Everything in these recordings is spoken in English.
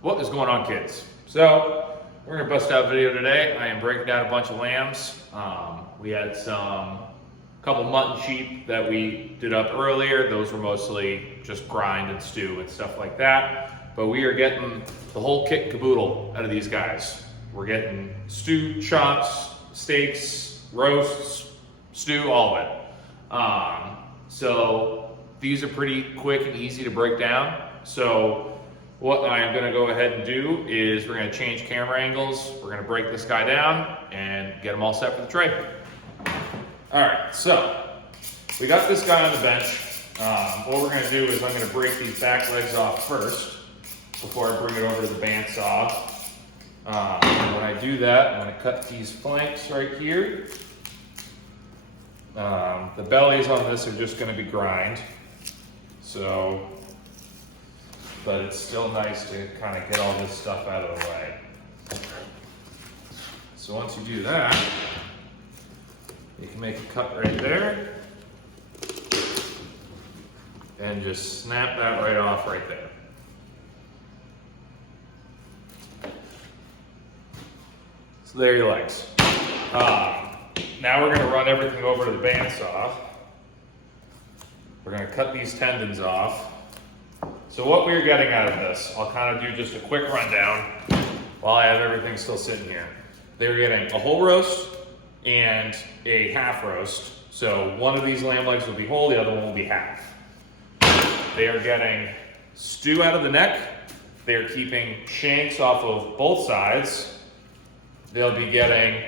What is going on, kids? So we're gonna bust out a video today. I am breaking down a bunch of lambs. We had couple mutton sheep that we did up earlier. Those were mostly just grind and stew and stuff like that. But we are getting the whole kit and caboodle out of these guys. We're getting stew, chops, steaks, roasts, stew, all of it. So these are pretty quick and easy to break down. So what I am gonna go ahead and do is we're gonna change camera angles. We're gonna break this guy down and get him all set for the tray. All right, so we got this guy on the bench. What we're gonna do is I'm gonna break these back legs off first before I bring it over to the bandsaw. When I do that, I'm gonna cut these flanks right here. The bellies on this are just gonna be grind. So, but it's still nice to kind of get all this stuff out of the way. So once you do that, you can make a cut right there and just snap that right off right there. So there are your legs. Now we're gonna run everything over to the bandsaw. We're gonna cut these tendons off. So what we're getting out of this, I'll kind of do just a quick rundown while I have everything still sitting here. They're getting a whole roast and a half roast. So one of these lamb legs will be whole, the other one will be half. They are getting stew out of the neck. They're keeping shanks off of both sides. They'll be getting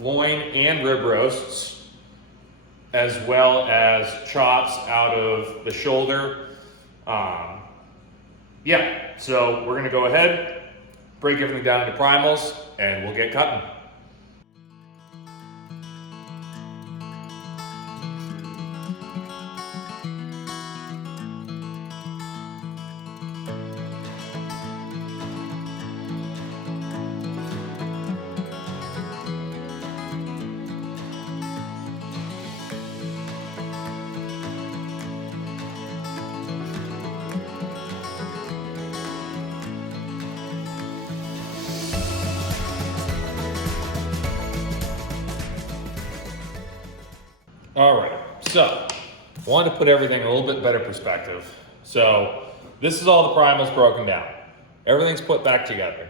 loin and rib roasts, as well as chops out of the shoulder. Yeah, so we're gonna go ahead, break everything down into primals, and we'll get cutting. All right, so I wanted to put everything in a little bit better perspective. So this is all the primals broken down. Everything's put back together.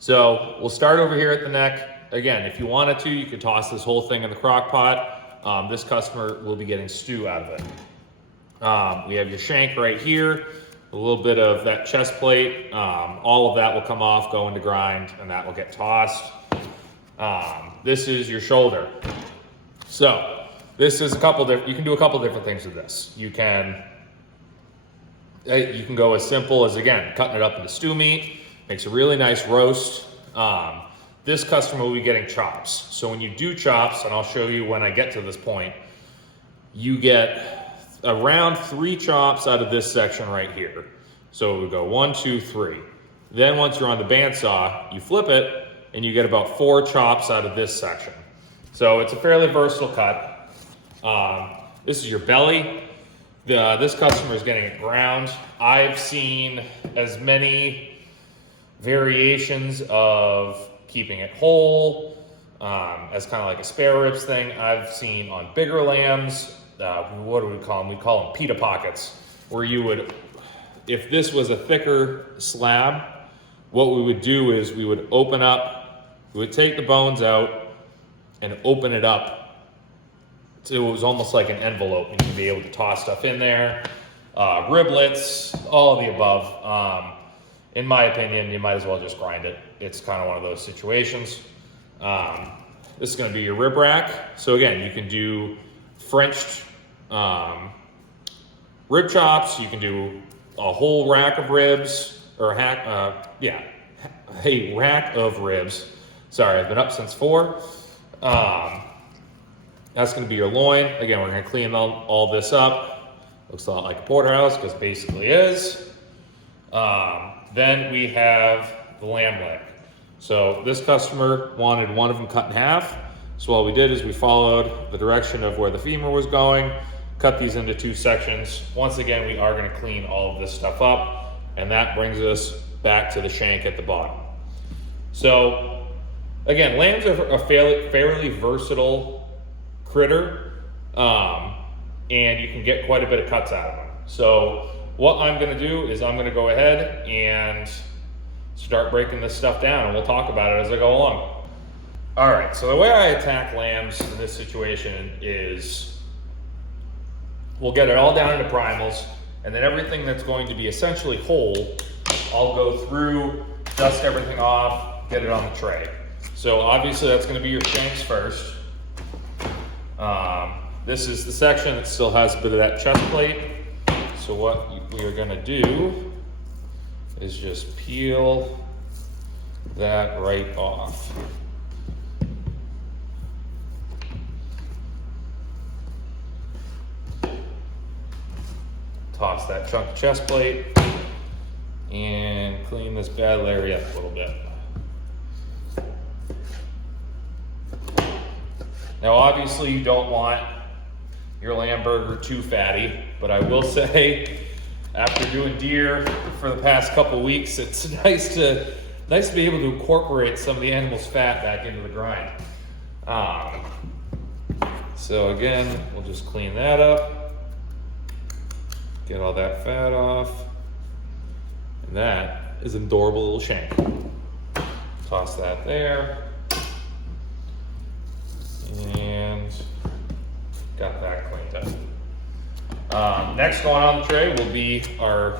So we'll start over here at the neck. Again, if you wanted to, you could toss this whole thing in the crock pot. This customer will be getting stew out of it. We have your shank right here, a little bit of that chest plate. All of that will come off, go into grind, and that will get tossed. This is your shoulder. So this is you can do a couple different things with this. You can go as simple as, again, cutting it up into stew meat, makes a really nice roast. This customer will be getting chops. So when you do chops, and I'll show you when I get to this point, you get around 3 chops out of this section right here. So we go 1, 2, 3. Then once you're on the bandsaw, you flip it and you get about 4 chops out of this section. So it's a fairly versatile cut. This is your belly. This customer is getting it ground. I've seen as many variations of keeping it whole, as kind of like a spare ribs thing. I've seen on bigger lambs, what do we call them? We call them pita pockets, where you would, if this was a thicker slab, what we would do is we would open up, we would take the bones out and open it up. So it was almost like an envelope, and you'd be able to toss stuff in there, riblets, all of the above. In my opinion, you might as well just grind it. It's kind of one of those situations. This is gonna be your rib rack. So again, you can do Frenched rib chops. You can do a whole rack of ribs, or a rack of ribs. Sorry, I've been up since 4. That's gonna be your loin. Again, we're gonna clean all this up. Looks a lot like a porterhouse, because basically is. Then we have the lamb leg. So this customer wanted one of them cut in half. So what we did is we followed the direction of where the femur was going, cut these into 2 sections. Once again, we are gonna clean all of this stuff up. and that brings us back to the shank at the bottom. So again, lambs are a fairly versatile critter, and you can get quite a bit of cuts out of them. So what I'm gonna do is I'm gonna go ahead and start breaking this stuff down, and we'll talk about it as I go along. All right, so the way I attack lambs in this situation is we'll get it all down into primals, and then everything that's going to be essentially whole, I'll go through, dust everything off, get it on the tray. So obviously that's gonna be your shanks first. This is the section that still has a bit of that chest plate. So what we are gonna do is just peel that right off. Toss that chunk of chest plate and clean this bad area up a little bit. Now obviously you don't want your lamb burger too fatty, but I will say after doing deer for the past couple weeks, it's nice to be able to incorporate some of the animal's fat back into the grind. So again, we'll just clean that up, get all that fat off, and that is an adorable little shank. Toss that there, and got that cleaned up. Next going on the tray will be our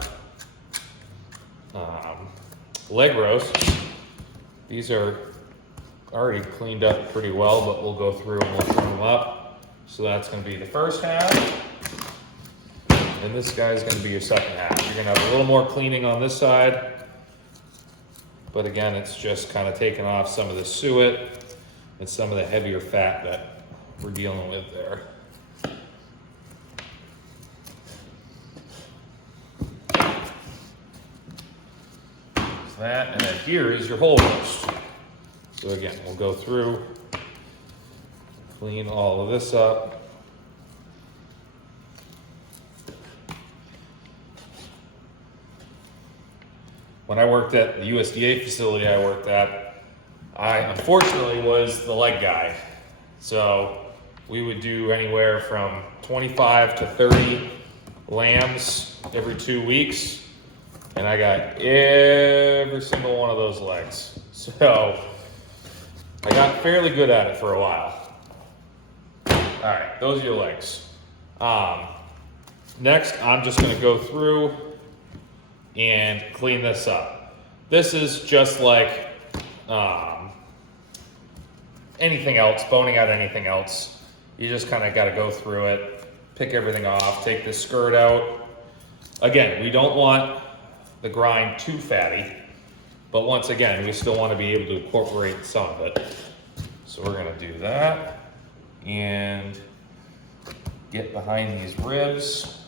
leg roast. These are already cleaned up pretty well, but we'll go through and we'll trim them up. So that's going to be the first half, and this guy's going to be your second half. You're going to have a little more cleaning on this side, but again, it's just kind of taking off some of the suet and some of the heavier fat that we're dealing with there. That, and then here is your whole roast. So again, we'll go through, clean all of this up. When I worked at the USDA facility I worked at, I unfortunately was the leg guy. So we would do anywhere from 25 to 30 lambs every 2 weeks. And I got every single one of those legs. So I got fairly good at it for a while. All right, those are your legs. Next, I'm just gonna go through and clean this up. This is just like anything else, boning out anything else. You just kind of got to go through it, pick everything off, take the skirt out. Again, we don't want the grind too fatty, but once again, we still want to be able to incorporate some of it. So we're going to do that and get behind these ribs.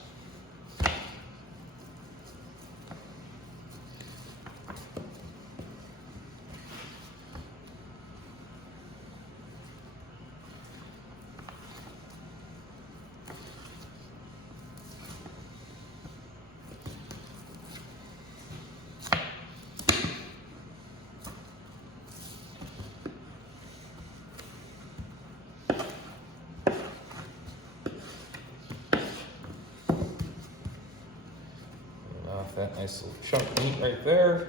That nice little chunk of meat right there.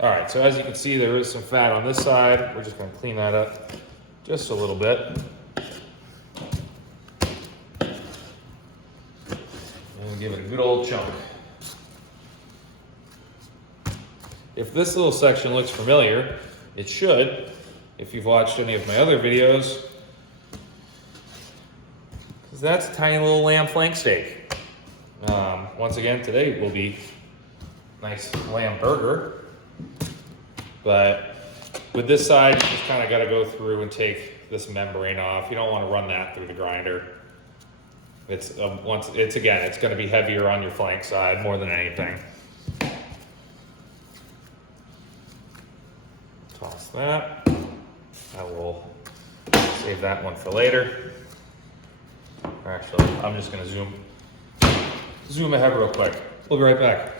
All right, so as you can see, there is some fat on this side. We're just going to clean that up just a little bit. And give it a good old chunk. If this little section looks familiar, it should, if you've watched any of my other videos. That's a tiny little lamb flank steak. Once again, today will be nice lamb burger. But with this side, you just kind of got to go through and take this membrane off. You don't want to run that through the grinder. It's going to be heavier on your flank side more than anything. Toss that. I will save that one for later. Actually, I'm just going to zoom zoom ahead real quick. We'll be right back.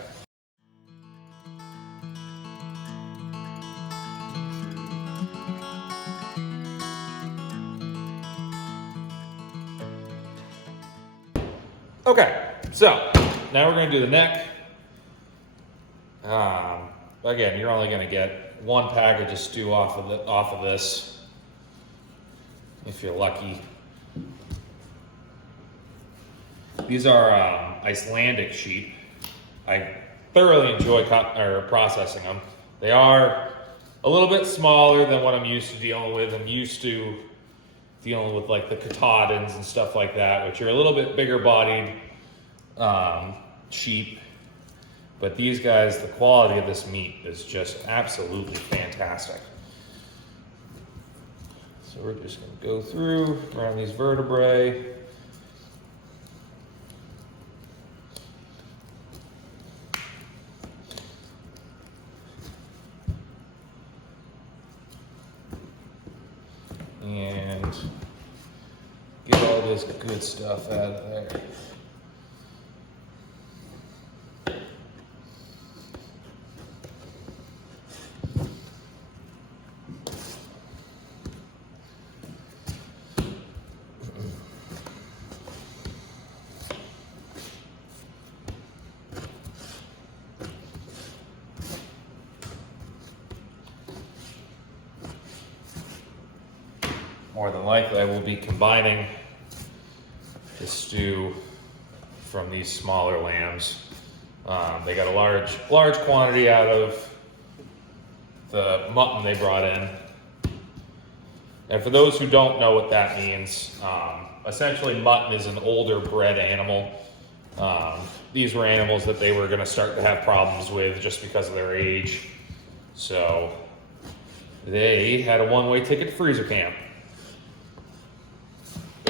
Okay, so now we're going to do the neck. Again, you're only going to get one package of stew off of this, if you're lucky. These are Icelandic sheep. I thoroughly enjoy processing them. They are a little bit smaller than what I'm used to dealing with. I'm used to dealing with like the Katahdins and stuff like that, which are a little bit bigger bodied sheep. But these guys, the quality of this meat is just absolutely fantastic. So we're just going to go through around these vertebrae. And get all this good stuff out of there. More than likely, I will be combining the stew from these smaller lambs. They got a large quantity out of the mutton they brought in. And for those who don't know what that means, essentially mutton is an older bred animal. These were animals that they were going to start to have problems with just because of their age. So they had a one-way ticket to freezer camp.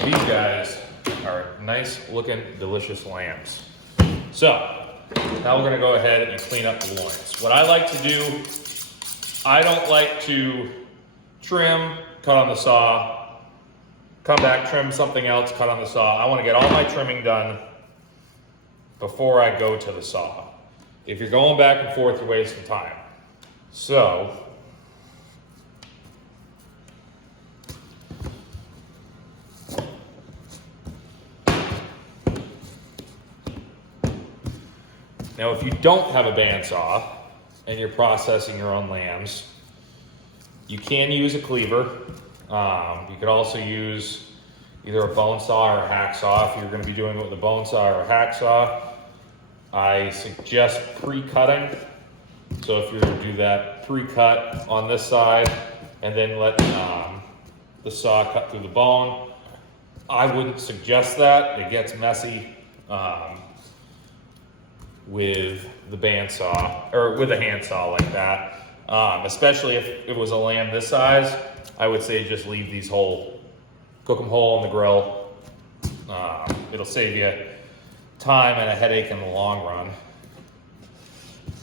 These guys are nice looking, delicious lambs. So now we're going to go ahead and clean up the loins. What I like to do, I don't like to trim, cut on the saw, come back, trim something else, cut on the saw. I want to get all my trimming done before I go to the saw. If you're going back and forth, you're wasting time. So now, if you don't have a bandsaw and you're processing your own lambs, you can use a cleaver. You could also use either a bone saw or a hacksaw. If you're going to be doing it with a bone saw or a hacksaw, I suggest pre-cutting. So if you're going to do that, pre-cut on this side and then let the saw cut through the bone. I wouldn't suggest that. It gets messy. With the bandsaw or with a handsaw like that, especially if it was a lamb this size, I would say just leave these whole, cook them whole on the grill. It'll save you time and a headache in the long run.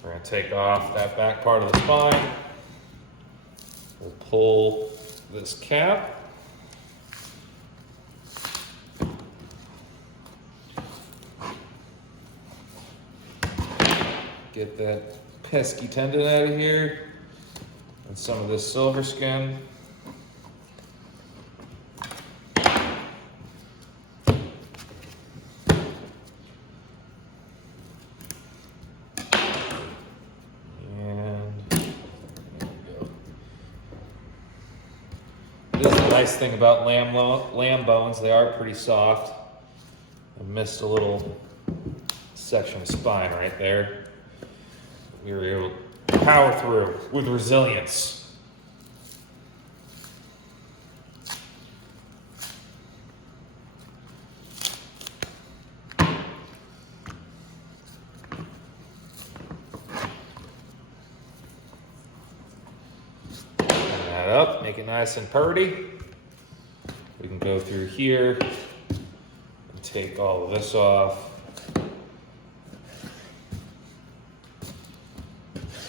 We're going to take off that back part of the spine. We'll pull this cap. Get that pesky tendon out of here and some of this silver skin. And there we go. This is the nice thing about lamb bones. They are pretty soft. I missed a little section of spine right there. We were able to power through with resilience. Clean that up, make it nice and purty. We can go through here and take all of this off.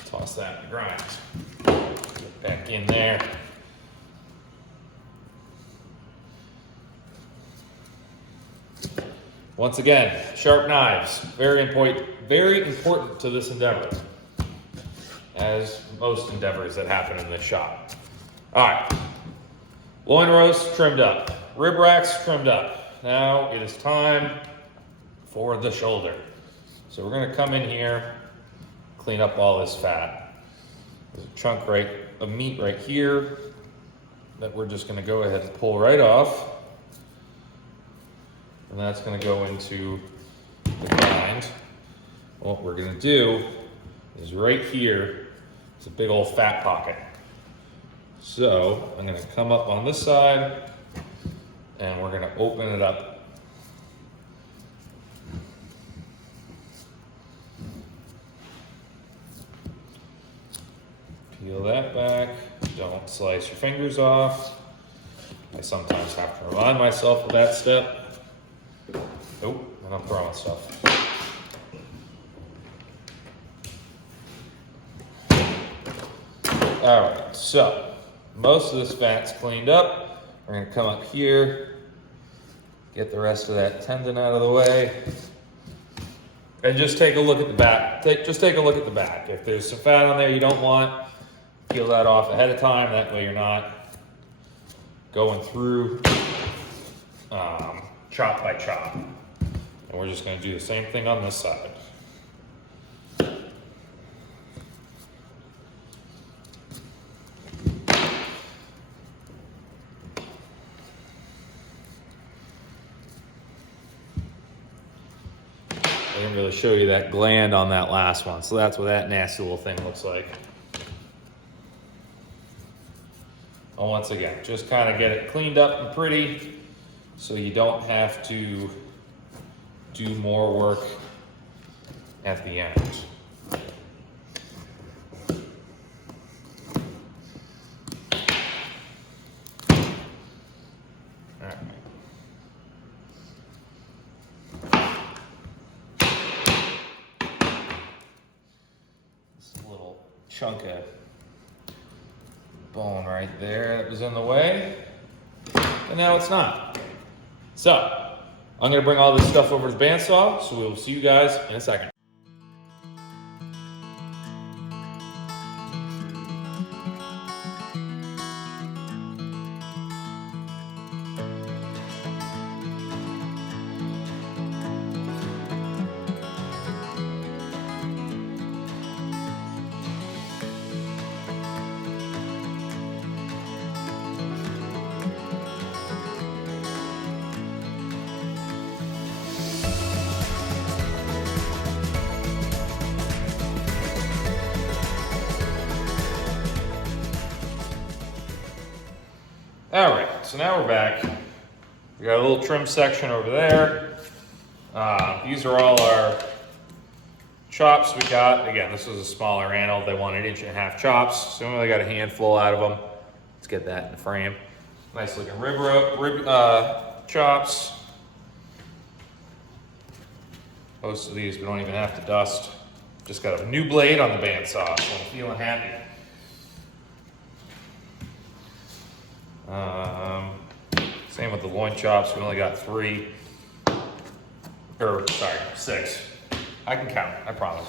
Toss that in the grind. Get back in there. Once again, sharp knives, very important to this endeavor, as most endeavors that happen in this shop. All right, loin roast trimmed up, rib racks trimmed up. Now it is time for the shoulder. So we're gonna come in here, clean up all this fat. There's a chunk of meat right here that we're just gonna go ahead and pull right off. And that's gonna go into the grind. What we're gonna do is right here, it's a big old fat pocket. So I'm gonna come up on this side and we're gonna open it up. Peel that back, don't slice your fingers off. I sometimes have to remind myself of that step. Nope, and I'm throwing stuff. All right, so most of this fat's cleaned up. We're gonna come up here, get the rest of that tendon out of the way, and just take a look at the back. Just take a look at the back. If there's some fat on there you don't want, peel that off ahead of time. That way you're not going through chop by chop. And we're just going to do the same thing on this side. I didn't really show you that gland on that last one, so that's what that nasty little thing looks like. And once again, just kind of get it cleaned up and pretty so you don't have to do more work at the end. All right. This little chunk of bone right there that was in the way, and now it's not. So I'm gonna bring all this stuff over to the bandsaw, so we'll see you guys in a second. All right, so now we're back. We got a little trim section over there. These are all our chops we got. Again, this is a smaller animal. They wanted 1.5-inch chops, so we only got a handful out of them. Let's get that in the frame. Nice looking rib chops. Most of these we don't even have to dust. Just got a new blade on the bandsaw, so I'm feeling happy. Same with the loin chops. We only got 3, or sorry, 6. I can count, I promise.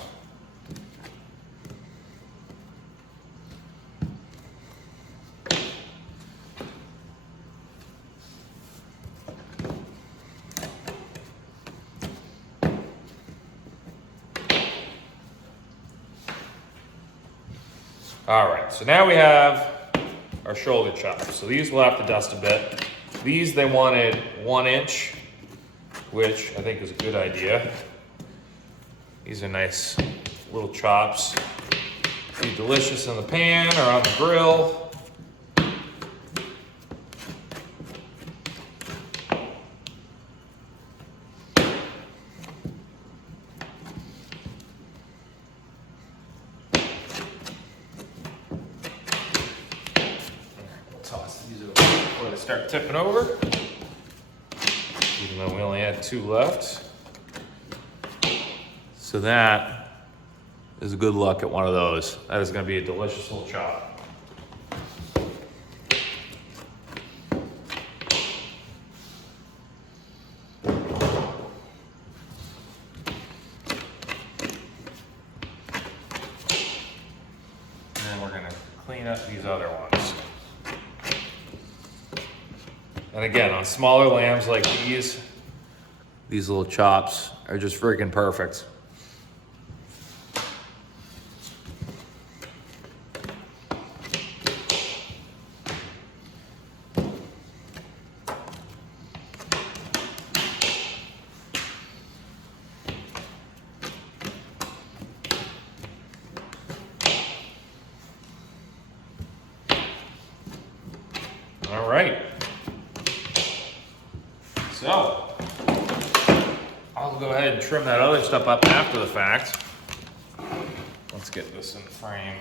All right, so now we have our shoulder chops. So these we'll have to dust a bit. These they wanted 1 inch, which I think is a good idea. These are nice little chops. Be delicious in the pan or on the grill. Let it start tipping over, even though we only had 2 left. So that is a good look at one of those. That is going to be a delicious little chop. at these other ones. And again, on smaller lambs like these little chops are just freaking perfect. All right. So, I'll go ahead and trim that other stuff up after the fact. Let's get this in the frame.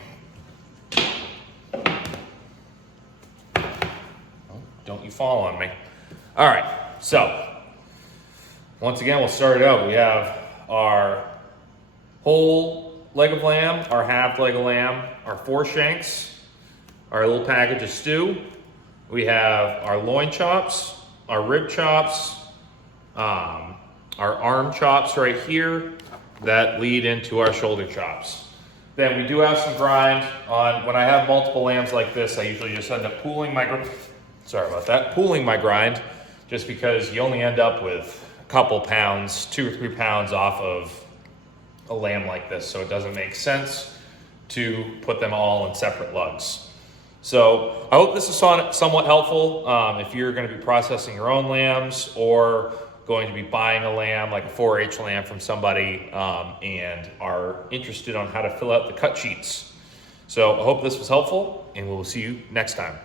Oh, don't you fall on me. All right, so, once again, we'll start it out. We have our whole leg of lamb, our halved leg of lamb, our 4 shanks, our little package of stew. We have our loin chops, our rib chops, our arm chops right here that lead into our shoulder chops. Then we do have some grind on, when I have multiple lambs like this, I usually just end up pooling my grind, just because you only end up with a couple pounds, 2 or 3 pounds off of a lamb like this, so it doesn't make sense to put them all in separate lugs. So I hope this is somewhat helpful if you're going to be processing your own lambs or going to be buying a lamb, like a 4-H lamb from somebody, and are interested on how to fill out the cut sheets. So I hope this was helpful, and we'll see you next time.